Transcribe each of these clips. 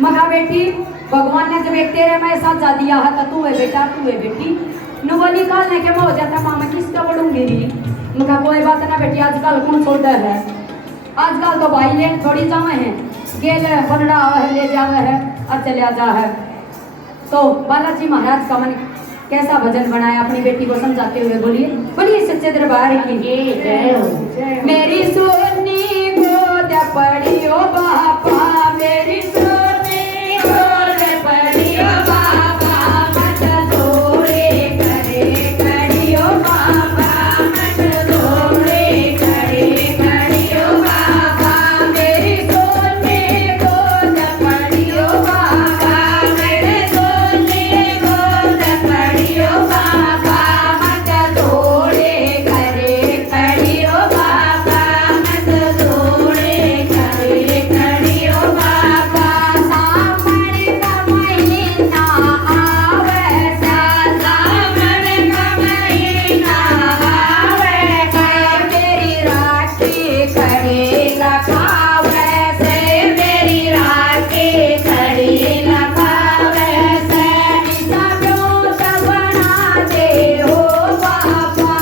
मगा बेटी भगवान ने जब एक तेरे में साजा दिया है तो तू है बेटा तू है बेटी नु वो निकालने के हो जाता मामा किसका बढ़ूंगी री मगा कोई बात ना बेटी आजकल कौन छोड़ता है आजकल तो भाई लेन थोड़ी जावे हैं गेल बनड़ा है ले जावे है और चले जा है। तो बालाजी महाराज का मन कैसा भजन बनाया अपनी बेटी को समझाते हुए बोलिए बोलिए सच्चे दरबार की मेरी सोनी गोद पड़ियो बापा मेरी सोनी गोद पड़ियो बापा मत तोड़े करे कड़ियो बापा मत तोड़े करे कड़ियो बापा मेरी सोनी गोद पड़ियो बापा मेरी सोनी गोद पड़ियो बापा मत तोड़े करे कड़ियो बापा मत तोड़े करे कड़ियो बापा सामने का महीना आवे सामने का महीना आवे मेरी राखी करे लगावे से मेरी राखी करे लगावे से ईसा ब्योत बना दे हो बाबा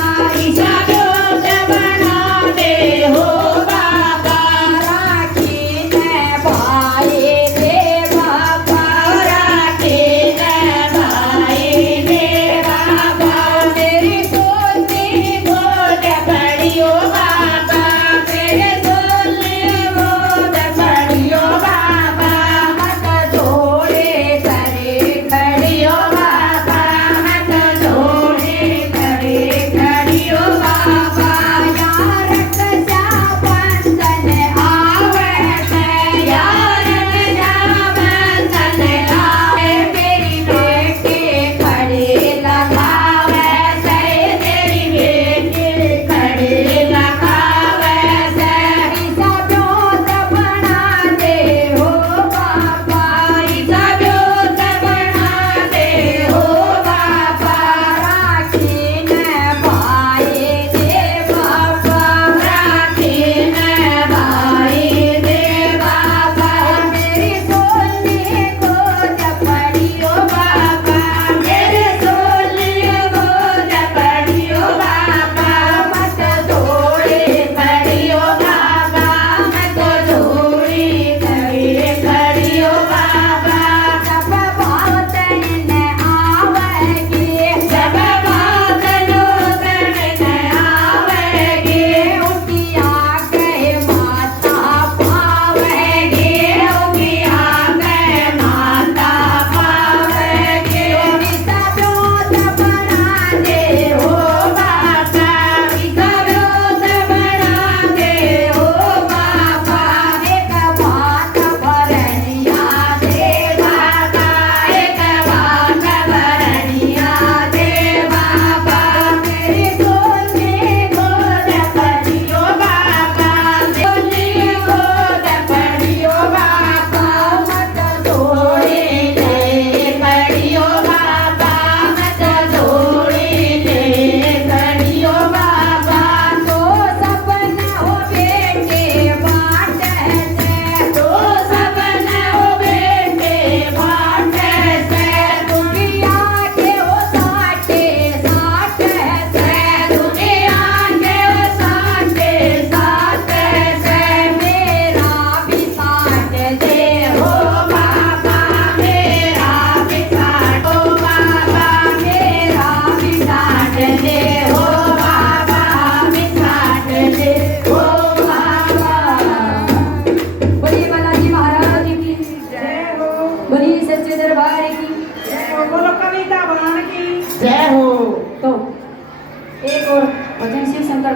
ईसा ब्योत बना दे हो बाबा राखी ने भाई दे बाबा राखी ने भाई दे बाबा मेरी सोनी गोद पड़ियो बाबा मेरे सोनी गोद पड़ियो बाबा मत तोड़े करे कड़ियो बाबा मत तोड़े करे कड़ियो बाबा यार कसा बंधन आवे से यार कसा बंधन आवे मेरी बेटी खड़े लगावे से मेरी बेटी खड़े लगावे से ईसा ब्योत बना दे हो बाबा ईसा ब्योत बना दे हो बाबा राखी ने भाई दे बाबा राखी ने भाई दे बाबा मेरी सोनी गोद पड़ियो बाबा मेरे सोनी गोद पड़ियो बाबा मत तोड़े पड़ियो बाबा मत तोड़े करे कड़ियो बाबा सब बात ने आवेगी सब बात लोगन ने आवेगी उसकी आंखें माता पावेगी उसकी आंखें माता पावेगी ईसा ब्योत बना दे हो बाबा ईसा ब्योत बना दे हो बाबा एक बात भरनिया दे बाबा एक बात भरनिया दे बाबा मेरी सोनी गोद पड़ियो बाबा सोनी गोद पड़ियो बाबा मत तोड़े ले कड़ियो बाबा मत तोड़े ले कड़ियो बाबा तो सपना हो बेटे बाट से तो सपना हो बेटे बाट से दुनिया के हो साटे साट से दुनिया के हो साटे साट से मेरा भी साट दे हो बाबा मेरा भी साट हो बाबा मेरा भी साट दे हो बाबा भी साट दे हो बाबा बोलिए बालाजी महाराज की जय हो बोलिए सच्चे दरबार की जय हो बोलो कविता भगवान की जय हो। तो एक और भजन शिव शंकर